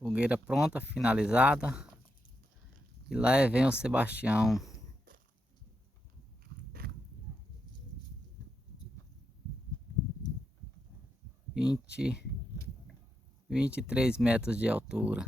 Fogueira pronta, finalizada. E lá vem o Sebastião. 23 metros de altura.